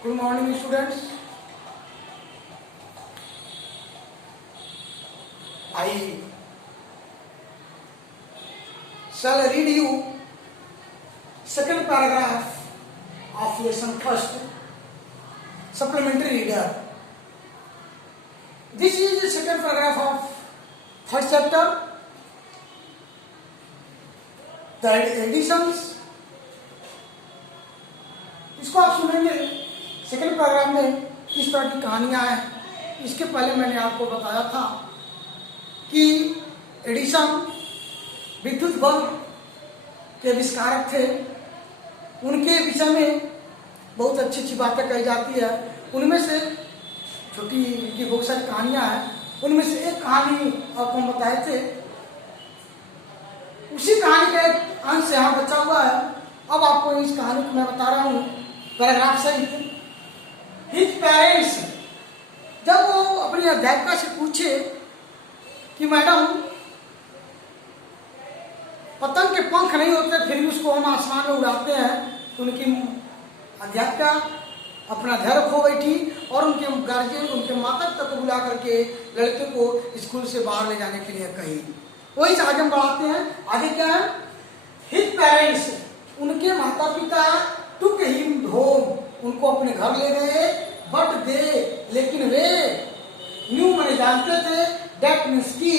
Good morning, students. I shall read you second paragraph of lesson first, supplementary reader. This is the second paragraph of third chapter, the editions. इसको आप सुनेंगे second paragraph में किस तरह की कहानियां हैं। इसके पहले मैंने आपको बताया था कि एडिसन विद्युत बल्ब के आविष्कारक थे। उनके विषय में बहुत अच्छी अच्छी बातें कही जाती है। उनमें से छोटी की बहुत सारी कहानियां हैं, उनमें से एक कहानी आपको हम बताए थे। उसी कहानी का एक अंश यहाँ बचा हुआ है। अब आपको इस कहानी को मैं बता रहा हूँ पैराग्राफ सहित। हिज पेरेंट्स, जब वो अपनी अध्यापिका से पूछे कि मैडम पतंग के पंख नहीं होते फिर भी उसको हम आसमान में उड़ाते हैं, तो उनकी अध्यापिका अपना धैर्य खो बैठी और उनके गार्जियन, उनके माता पिता को बुला करके लड़के को स्कूल से बाहर ले जाने के लिए कही। वही से आगे हम बढ़ाते हैं। आगे क्या है? हिज पेरेंट्स, उनके माता पिता टुक हिम होम, उनको अपने घर ले गए। बट दे, लेकिन वे न्यू मैंने जानते थे दैट मीन्स की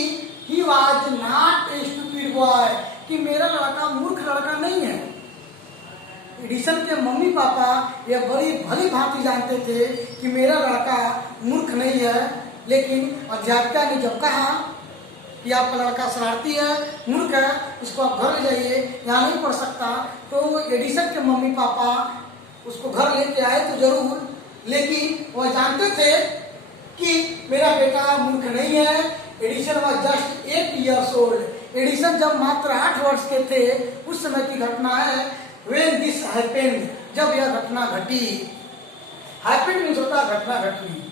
he was not a stupid boy, कि मेरा लड़का मूर्ख लड़का नहीं है। एडिसन के मम्मी पापा ये बड़ी भली भांति जानते थे कि मेरा लड़का मूर्ख नहीं है। लेकिन अध्यापिका ने जब कहा कि आपका लड़का शरारती है, मूर्ख है, इसको आप घर ले जाइए, यहाँ नहीं पढ़ सकता, तो एडिसन के मम्मी पापा उसको घर लेके आए तो जरूर, लेकिन वह जानते थे कि मेरा बेटा मूर्ख नहीं है। Edison was just 8 years old। Edison जब मात्र 8 वर्ष के थे उस समय की घटना है। When this happened, जब यह घटना घटी। हैपेंड मीन्स होता है घटना घटनी।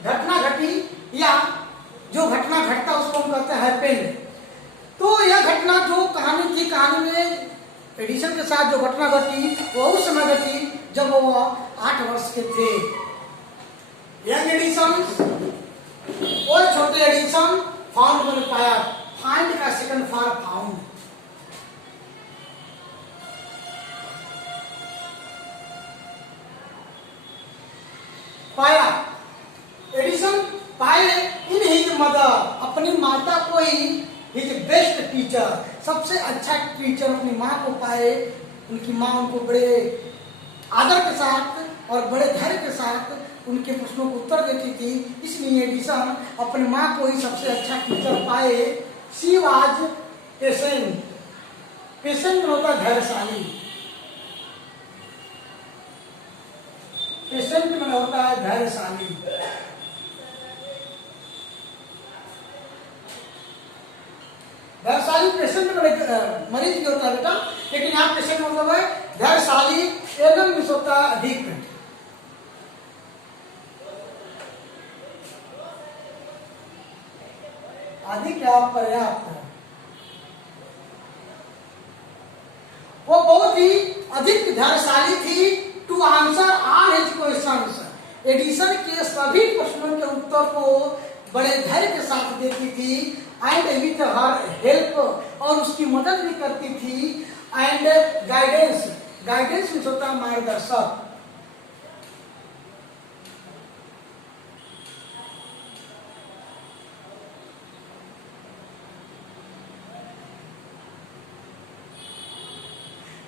घटना घटी या जो घटना घटता उसको हम कहते हैं हैपेंड। तो यह घटना जो कहानी थी, कहानी में एडिसन के साथ जो घटना घटी वो उस समय घटी जब वो 8 वर्ष के थे। यंग एडिसन, वो छोटे एडिसन फाउंड मैंने पाया। फाइंड का सेकंड फॉर फाउंड। पाया, एडिसन पाए इन हिज मदर, अपनी माता को ही हिज बेस्ट टीचर, सबसे अच्छा टीचर अपनी माँ को पाए। उनकी माँ उनको बड़े आदर के साथ और बड़े धैर्य के साथ उनके प्रश्नों को उत्तर देती थी। इसलिए एडिसन अपनी माँ को ही सबसे अच्छा टीचर पाए। शी वाज पेशेंट, पेशेंट होता है धैर्यशाली, पेशेंट में होता है धैर्यशाली। धैर्यशाली पेशेंट में मरीज भी होता है बेटा, लेकिन यहाँ पेशेंट मतलब है धैर्यशाली। एवं मीन्स होता है अधिक, अधिक या पर्याप्त। वो बहुत ही अधिक धैर्यशाली थी। To answer all his questions, Edison के सभी प्रश्नों के उत्तर को बड़े धैर्य के साथ देती थी। एंड विथ हर हेल्प, और उसकी मदद भी करती थी। एंड गाइडेंस, गाइडेंस मीन्स होता है मार्गदर्शक।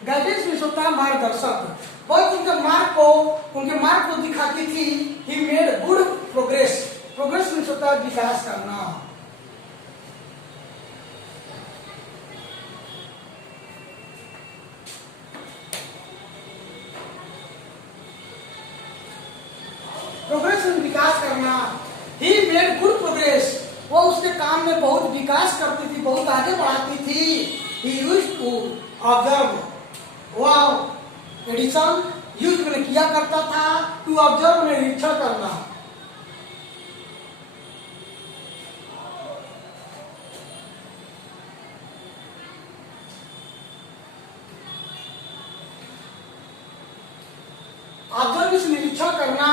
गाइडेंस मीन्स होता है मार्गदर्शक। बहुत उनके मार्ग को दिखाती थी। He made good progress, progress means होता है विकास करना। प्रोग्रेस मीन्स विकास करना। ही मेड गुड प्रोग्रेस, वो उसके काम में बहुत विकास करती थी, बहुत आगे बढ़ाती थी। ही यूज्ड टू ऑब्जर्व, वह एडिसन यूज में किया करता था। टू ऑब्जर्व में निरीक्षण करना। निरीक्षण करना,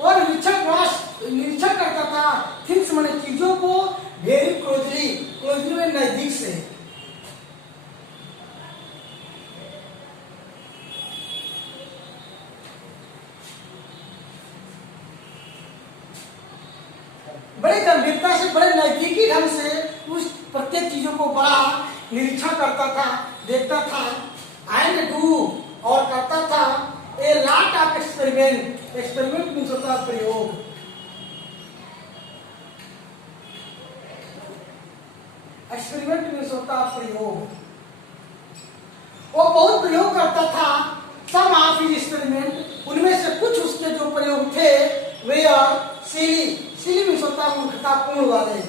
और निरीक्षण करता था। थिंग्स माने चीजों को, वेरी क्लोजली, क्लोजली में नजदीक से। बड़े गंभीरता से, बड़े नजदीकी ढंग से उस प्रत्येक चीजों को बड़ा निरीक्षण करता था, देखता था। एंड डू, और करता था ए lot of experiment. Experiment means होता है प्रयोग। एक्सपेरिमेंट मीन्स होता है प्रयोग। वो बहुत प्रयोग करता था। सम ऑफ हिज एक्सपेरिमेंट, उनमें से कुछ उसके जो प्रयोग थे वे आर सिली। सिली मीन्स होता है मूर्खतापूर्ण वाले।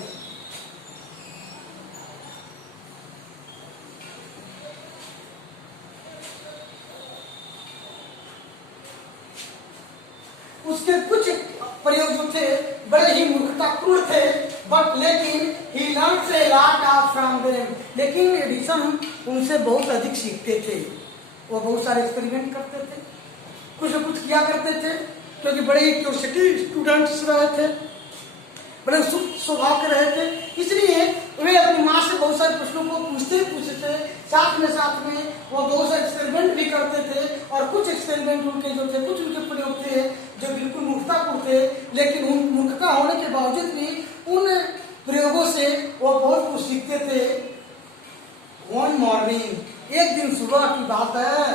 उसके कुछ प्रयोग जो थे बड़े ही मूर्खतापूर्ण थे, बट लेकिन he learns a lot of from them. लेकिन एडिसन उनसे बहुत अधिक सीखते थे। वो बहुत सारे एक्सपेरिमेंट करते थे, कुछ न कुछ किया करते थे, क्योंकि बड़े ही क्यूरियोसिटी स्टूडेंट्स रहे थे, बड़े सुख स्वभाव के रहे थे। इसलिए वे अपनी माँ से बहुत सारे प्रश्नों को पूछते थे। साथ में वो बहुत सारे एक्सपेरिमेंट भी करते थे, और कुछ एक्सपेरिमेंट उनके जो थे, कुछ उनके प्रयोग थे जो बिल्कुल मूर्खतापूर्ण थे। लेकिन उन मूर्खता होने के बावजूद भी उन प्रयोगों से वो बहुत कुछ सीखते थे। वन मॉर्निंग, एक दिन सुबह की बात है,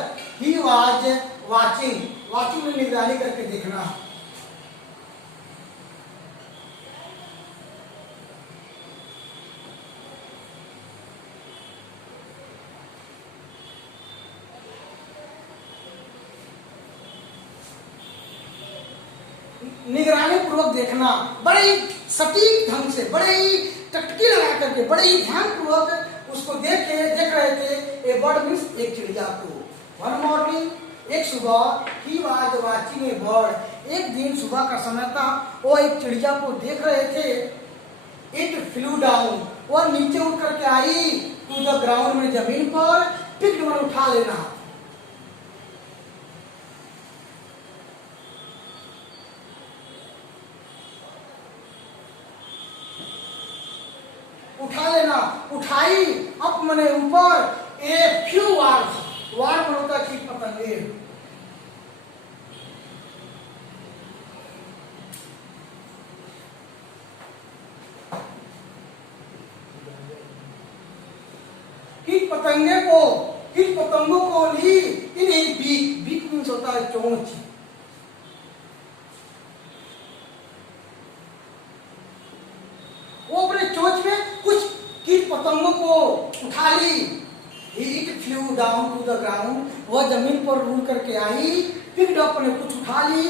ही वाज वाचिंग। वाचिंग में निगरानी करके देखना। निगरानी पूर्वक देखना, बड़े ही सटीक ढंग से, बड़े ही टकटकी लगा करके, बड़े ही ध्यान पूर्वक उसको देख रहे थे। ए बर्ड मीन्स एक चिड़िया को। वन मॉर्निंग, एक सुबह, he was watching A bird. एक दिन सुबह का समय था, वो एक चिड़िया को देख रहे थे। इट फ्लू डाउन, और नीचे उठ करके आई टू द ग्राउंड में, जमीन पर। पिक उठा लेना, उठा लेना। उठाई, अप मने ऊपर। ए फ्यू वार्ड, वार्ड में होता है कीट पतंगे। कीट पतंगों को ली इन ही बीक। बीक मीन्स होता है चोंच। वो अपने चोंच में कुछ कीट पतंगों को उठा ली। It flew down to the ground, वह जमीन पर उड़ करके आई। पिक्ड अप, ने कुछ उठा ली।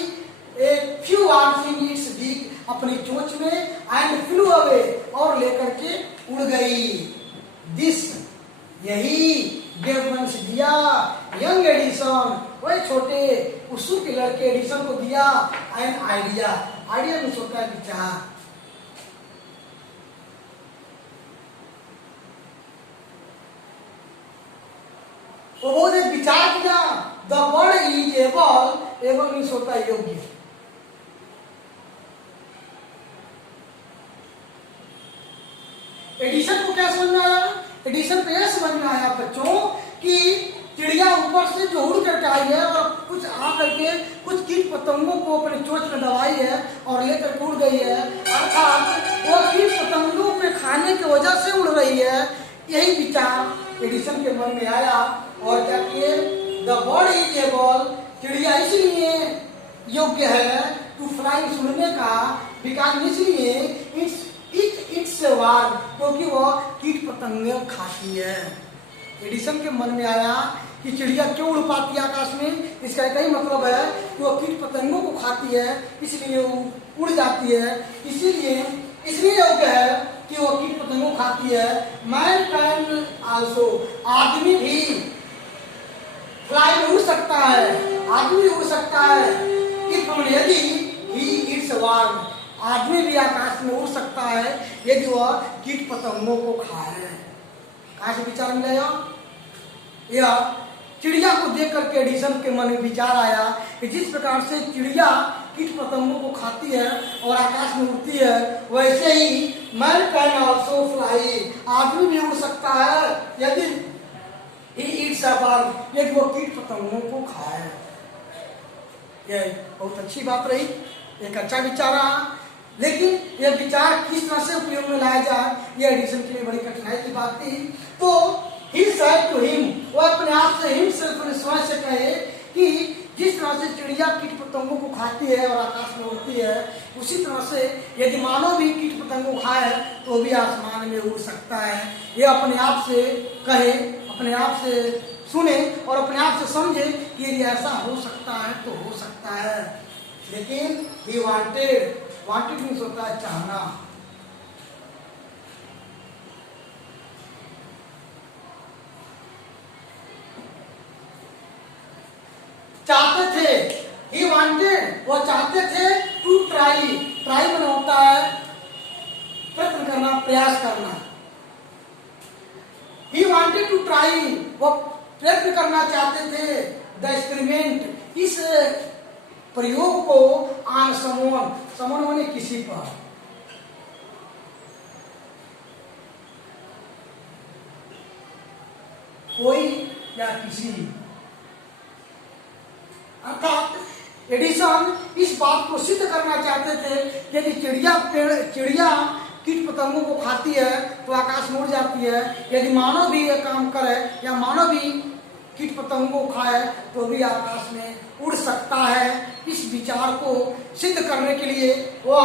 A few arms in its beak, अपनी चोंच में। and flew away, और लेकर के उड़ गई। This, यही gave means दिया। यंग एडिसन, वह छोटे उत्सुक के लड़के एडिसन को दिया। an idea, आइडिया में होता है विचार। वो बहुत एक विचार किया। The word is able, able means होता है योग्य। एडिशन को क्या समझ में आया? एडिशन को यह समझ में आया बच्चों कि चिड़िया ऊपर से जो उड़ करके आई है और कुछ आ करके कुछ कीट पतंगों को अपने चोंच में दबाई है और लेकर उड़ गई है। अर्थात वो कीट पतंगों में खाने की वजह से उड़ रही है। यही विचार एडिसन के मन में आया, और क्या किए? द बर्ड इज एबल, चिड़िया इसलिए योग्य है टू फ्लाई, उड़ने का, बिकॉज इसलिए इट्स वार्म, क्योंकि वह कीट पतंगे खाती है। एडिसन के मन में आया कि चिड़िया क्यों उड़ पाती है आकाश में? इसका एक ही मतलब है कि वह कीट पतंगों को खाती है, इसलिए वो उड़ जाती है। इसलिए योग्य है कि वो कीट पतंगों खाती है। मैन कैन आल्सो, आदमी भी फ्लाई में उड़ सकता है, आदमी उड़ सकता है। यदि ही इट्स वार्म, आदमी भी आकाश में उड़ सकता है यदि वह कीट पतंगों को खाए। कहाँ से विचार मिलेगा? यह चिड़िया को देख करके एडिसन के मन में विचार आया कि जिस प्रकार से चिड़िया कीट पतंगों को खाती है और आकाश में उड़ती है, वैसे ही मैन कैन आल्सो फ्लाई, आदमी भी उड़ सकता है यदि ही ईट्स अ बर्ड, यदि वो कीट पतंगों को खाए। यह बहुत अच्छी बात रही, एक अच्छा विचार रहा, लेकिन यह विचार किस तरह से उपयोग में लाया जाए, यह एडिसन के लिए बड़ी कठिनाई की बात थी। तो ही सेड टू हिम, वो अपने आप से हिमसेल्फ ने स्वयं से कहे कि जिस तरह से चिड़िया कीट पतंगों को खाती है और आकाश में उड़ती है, उसी तरह से यदि मानव भी कीट पतंगों को खाए तो भी आसमान में उड़ सकता है। ये अपने आप से कहे, अपने आप से सुने और अपने आप से समझे कि यदि ऐसा हो सकता है तो हो सकता है। लेकिन ही वांटेड मीन्स होता है चाहना। चाहते थे, ही वांटेड, वो चाहते थे, टू ट्राई, ट्राई में होता है प्रयत्न करना, प्रयास करना। ही वांटेड टू ट्राई, वो प्रयत्न करना चाहते थे, द एक्सपेरिमेंट, इस प्रयोग को ऑन समवन, समवन माने किसी पर, कोई या किसी, अर्थात एडिसन इस बात को सिद्ध करना चाहते थे कि यदि चिड़िया कीट पतंगों को खाती है तो आकाश में उड़ जाती है, यदि मानव भी यह काम करे या मानव भी कीट पतंगों को खाए तो भी आकाश में उड़ सकता है। इस विचार को सिद्ध करने के लिए वो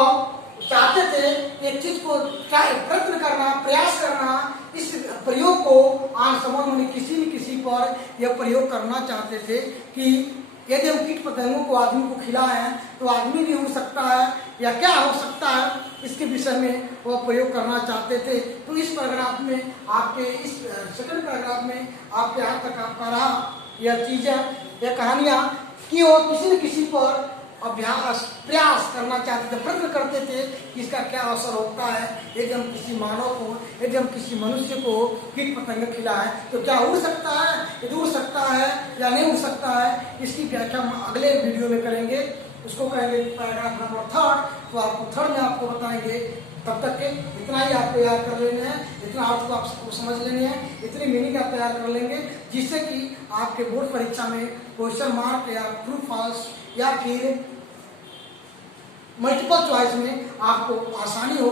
चाहते थे एक चीज को प्रयत्न करना, प्रयास करना, इस प्रयोग को आन समन किसी न किसी पर यह प्रयोग करना चाहते थे कि यदि हम कीट पतंगों को आदमी को खिलाएं तो आदमी भी उड़ सकता है या क्या हो सकता है, इसके विषय में वो प्रयोग करना चाहते थे। तो इस पैराग्राफ में आपके, इस सेकंड पैराग्राफ में आपके यहाँ तक आपका रहा यह चीजें, यह कहानियां कि वो किसी न किसी पर अभ्यास, प्रयास करना चाहते थे, प्रयत्न करते थे कि इसका क्या असर होता है यदि हम किसी मानव को, यदि हम किसी मनुष्य को कीट पतंग खिलाएं तो क्या उड़ सकता है, यदि उड़ सकता है या नहीं उड़ सकता है, इसकी व्याख्या हम अगले वीडियो में करेंगे। उसको कहेंगे पैराग्राफ नंबर 3, तो आपको 3 में आपको बताएंगे। तब तक के इतना ही आपको याद कर लेना है, इतना आपको आपको समझ लेने हैं, इतनी मीनिंग आप तैयार कर लेंगे जिससे कि आपके बोर्ड परीक्षा में क्वेश्चन मार्क या ट्रू फॉल्स या फिर मल्टीपल चॉइस में आपको आसानी हो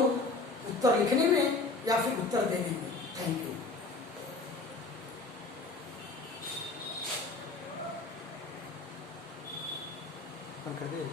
उत्तर लिखने में या फिर उत्तर देने में। Thank you. कर दे।